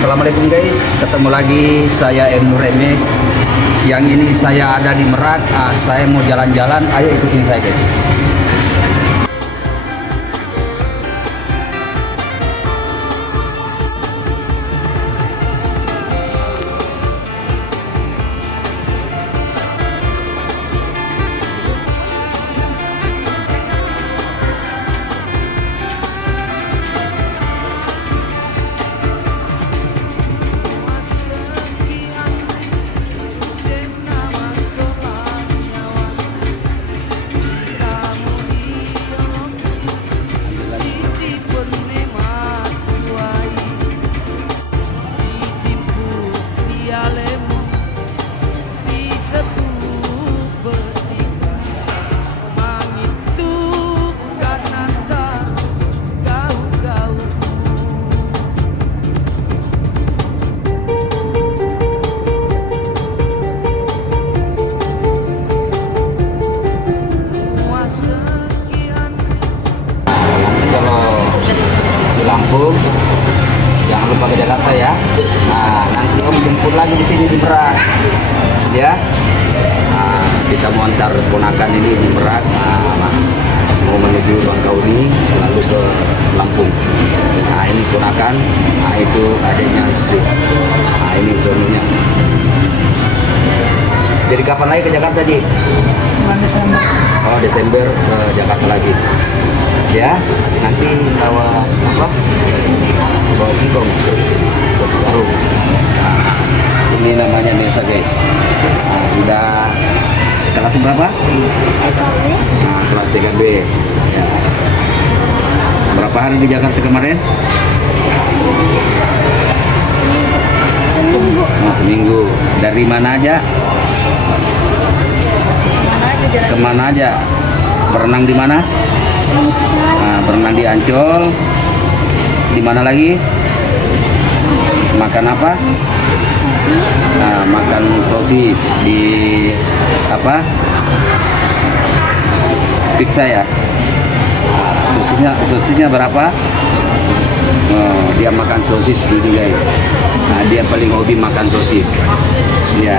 Assalamualaikum guys, ketemu lagi saya M. Nur MS. Siang ini saya ada di Merak. Saya mau jalan-jalan, ayo ikutin saya guys. Lampung, jangan lupa ke Jakarta ya. Nah, nanti Om jemput lagi di sini di Merak, ya. Nah, kita mau antar ponakan ini di Merak, mau menuju Bangkauni, lalu ke Lampung. Nah, ini ponakan, nah itu adiknya istri, nah ini suaminya. Jadi kapan lagi ke Jakarta, Ji? Desember. Oh, Desember ke Jakarta lagi. Ya, nanti bawa apa? Bawa kingkong, baru. Nah, ini namanya Nesa guys. Nah, sudah kelas berapa? Nah, kelas 3B. Ya. Berapa hari di Jakarta kemarin? Seminggu. Nah, seminggu. Dari mana aja? Kemana aja? Berenang di mana? Nah, berenang di Ancol. Di mana lagi? Makan apa? Nah, makan sosis di apa? Pizza ya. Sosisnya berapa? Oh, dia makan sosis dulu guys. Nah, dia paling hobi makan sosis. Ya.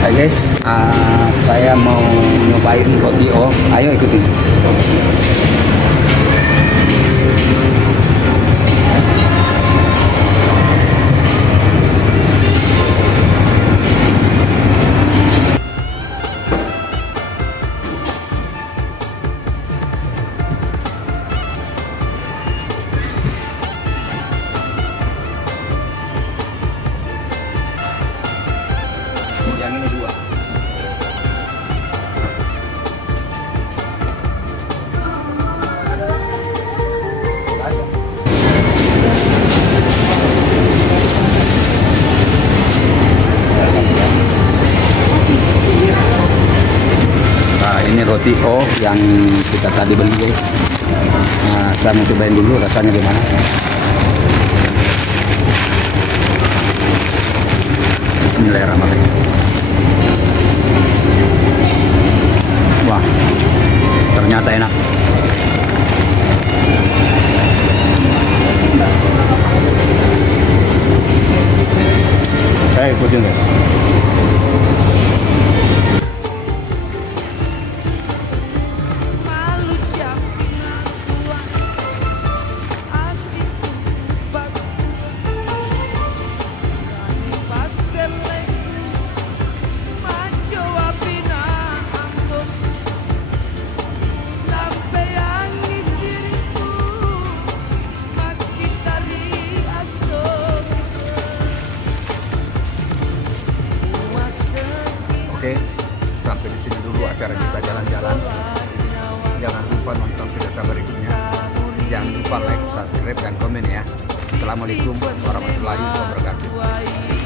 Hai guys, saya mau nyobain roti O. Ayo ikutin. Yang ini dua. Nah, ini roti O yang kita tadi beli guys. Nah, saya mau cobain dulu rasanya gimana. Bismillahirrahmanirrahim. Wah, ternyata enak. Saya ikutin guys. jumpa nonton video saya berikutnya. Jangan lupa like, subscribe, dan komen ya. Assalamualaikum warahmatullahi wabarakatuh.